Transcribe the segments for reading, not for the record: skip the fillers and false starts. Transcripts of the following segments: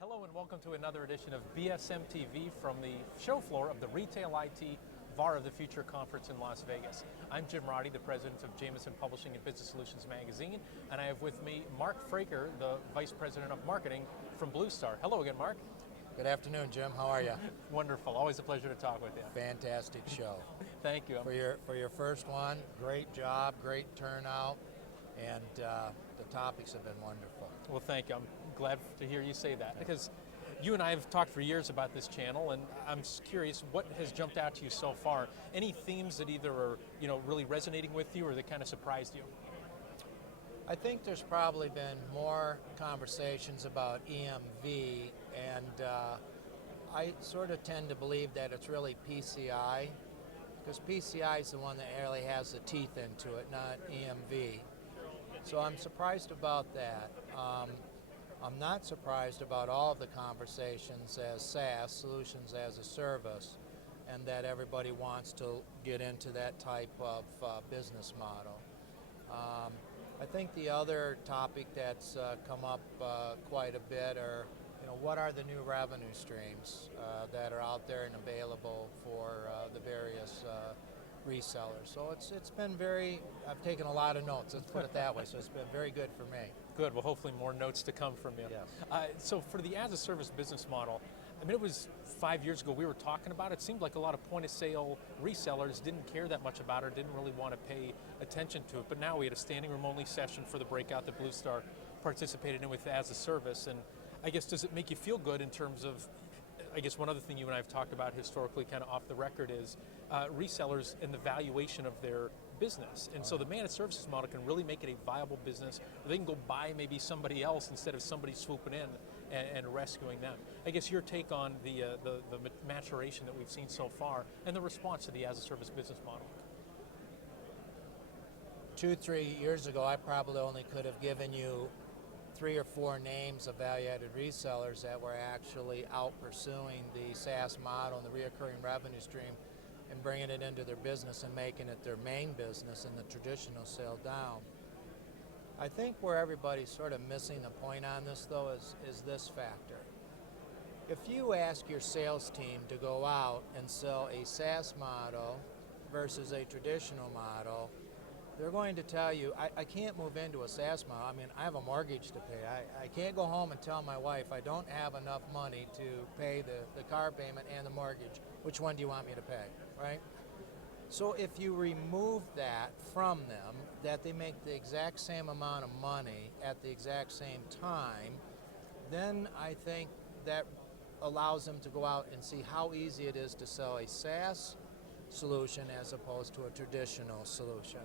Hello and welcome to another edition of BSMtv from the show floor of the Retail IT VAR of the Future Conference in Las Vegas. I'm Jim Roddy, the president of Jameson Publishing and Business Solutions Magazine, and I have with me Mark Fraker, the vice president of marketing from BlueStar. Hello again, Mark. Good afternoon, Jim. How are you? Wonderful. Always a pleasure to talk with you. Fantastic show. Thank you. For your first one, great job, great turnout, and the topics have been wonderful. Well, thank you. I'm glad to hear you say that because you and I have talked for years about this channel, and I'm curious what has jumped out to you so far. Any themes that either are really resonating with you or that kind of surprised you? I think there's probably been more conversations about EMV, and I sort of tend to believe that it's really PCI, because PCI is the one that really has the teeth into it, not EMV. So I'm surprised about that. I'm not surprised about all of the conversations as SaaS, Solutions as a Service, and that everybody wants to get into that type of business model. I think the other topic that's come up quite a bit are, what are the new revenue streams that are out there and available for the various resellers. So it's been I've taken a lot of notes, let's put it that way, so it's been very good for me. Good, well hopefully more notes to come from you. Yes. So for the as a service business model, I mean, it was 5 years ago we were talking about it. It seemed like a lot of point of sale resellers didn't care that much about it, or didn't really want to pay attention to it. But now we had a standing room only session for the breakout that BlueStar participated in with as a service. And I guess, does it make you feel good in terms of, I guess one other thing you and I have talked about historically kind of off the record is resellers and the valuation of their business. And so the managed services model can really make it a viable business where they can go buy maybe somebody else instead of somebody swooping in and rescuing them. I guess your take on the maturation that we've seen so far and the response to the as a service business model. 2-3 years ago, I probably only could have given you 3 or 4 names of value-added resellers that were actually out pursuing the SaaS model and the reoccurring revenue stream and bringing it into their business and making it their main business and the traditional sale down. I think where everybody's sort of missing the point on this, though, is this factor. If you ask your sales team to go out and sell a SaaS model versus a traditional model, they're going to tell you, I can't move into a SaaS model. I mean, I have a mortgage to pay. I can't go home and tell my wife I don't have enough money to pay the car payment and the mortgage. Which one do you want me to pay, right? So if you remove that from them, that they make the exact same amount of money at the exact same time, then I think that allows them to go out and see how easy it is to sell a SaaS solution as opposed to a traditional solution.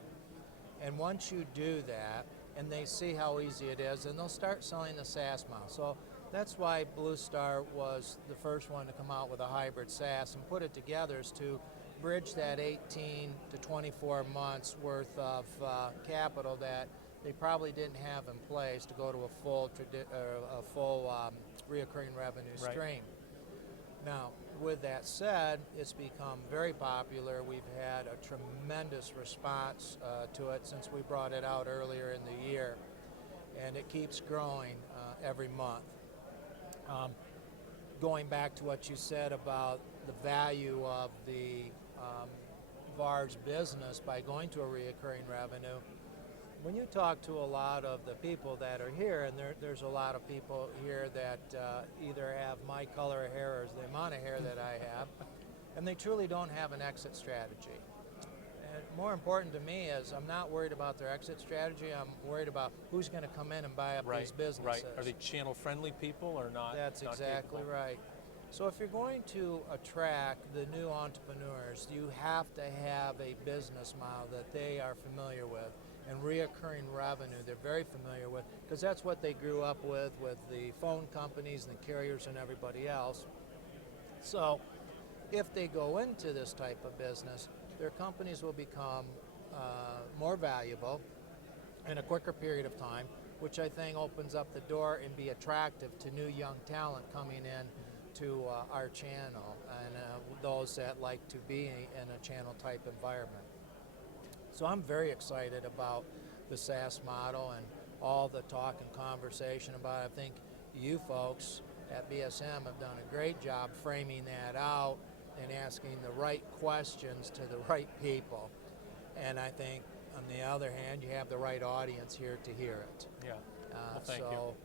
And once you do that, and they see how easy it is, then they'll start selling the SaaS model. So that's why BlueStar was the first one to come out with a hybrid SaaS and put it together, is to bridge that 18 to 24 months worth of capital that they probably didn't have in place to go to a full reoccurring revenue stream. Right. Now, with that said, it's become very popular. We've had a tremendous response to it since we brought it out earlier in the year, and it keeps growing every month. Going back to what you said about the value of the VAR's business by going to a reoccurring revenue, when you talk to a lot of the people that are here, and there's a lot of people here that either have my color of hair or the amount of hair that I have, and they truly don't have an exit strategy. And more important to me is I'm not worried about their exit strategy, I'm worried about who's going to come in and buy up these businesses. Right. Are they channel-friendly people or not? That's exactly right. So if you're going to attract the new entrepreneurs, you have to have a business model that they are familiar with, and reoccurring revenue they're very familiar with, because that's what they grew up with the phone companies and the carriers and everybody else. So if they go into this type of business, their companies will become more valuable in a quicker period of time, which I think opens up the door and be attractive to new young talent coming in to our channel, and those that like to be in a channel type environment. So I'm very excited about the SaaS model and all the talk and conversation about it. I think you folks at BSM have done a great job framing that out and asking the right questions to the right people. And I think, on the other hand, you have the right audience here to hear it. Yeah. Well, thank you. So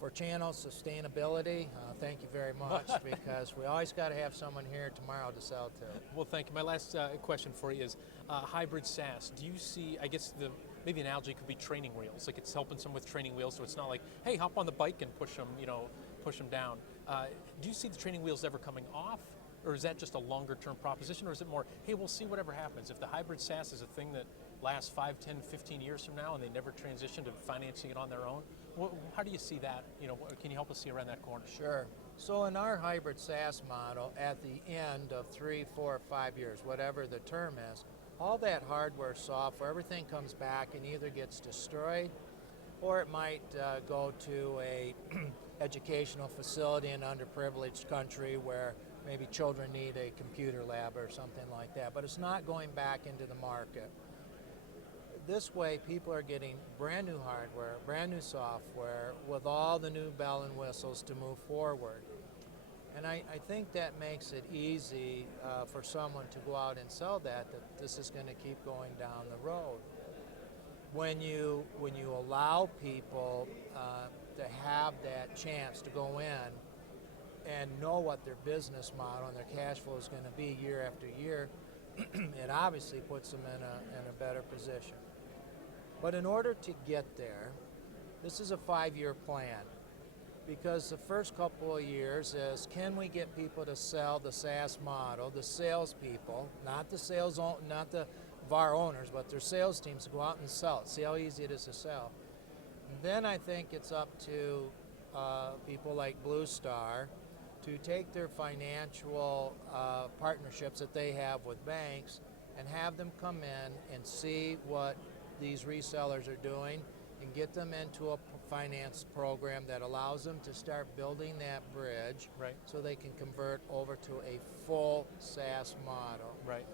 for channel sustainability, thank you very much, because we always got to have someone here tomorrow to sell to. Well, thank you. My last question for you is hybrid SaaS. Do you see, I guess maybe an analogy could be training wheels, like it's helping someone with training wheels, so it's not like, hey, hop on the bike and push them, push them down. Do you see the training wheels ever coming off, or is that just a longer term proposition, or is it more, hey, we'll see whatever happens. If the hybrid SaaS is a thing that lasts 5, 10, 15 years from now and they never transition to financing it on their own, how do you see that? Can you help us see around that corner? Sure. So in our hybrid SaaS model, at the end of 3, 4, 5 years, whatever the term is, all that hardware, software, everything comes back and either gets destroyed, or it might go to a educational facility in an underprivileged country where maybe children need a computer lab or something like that. But it's not going back into the market. This way, people are getting brand new hardware, brand new software, with all the new bell and whistles to move forward. And I think that makes it easy for someone to go out and sell that this is going to keep going down the road. When you allow people to have that chance to go in and know what their business model and their cash flow is going to be year after year, it obviously puts them in a better position. But in order to get there, this is a 5-year plan, because the first couple of years is, can we get people to sell the SaaS model, the salespeople, not the VAR owners, but their sales teams, to go out and sell it, see how easy it is to sell. And then I think it's up to people like BlueStar to take their financial partnerships that they have with banks and have them come in and see what these resellers are doing and get them into a finance program that allows them to start building that bridge, right, so they can convert over to a full SaaS model. Right.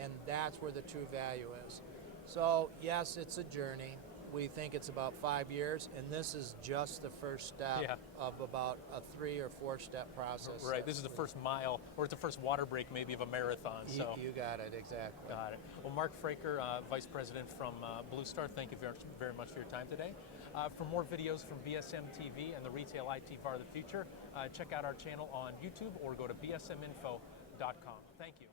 And that's where the true value is. So yes, it's a journey. We think it's about 5 years, and this is just the first step of about a 3 or 4 step process. Right, this is the first mile, or it's the first water break maybe of a marathon. So you got it, exactly. Got it. Well, Mark Fraker, Vice President from BlueStar, thank you very much for your time today. For more videos from BSMtv and the Retail IT VAR of the Future, check out our channel on YouTube or go to bsminfo.com. Thank you.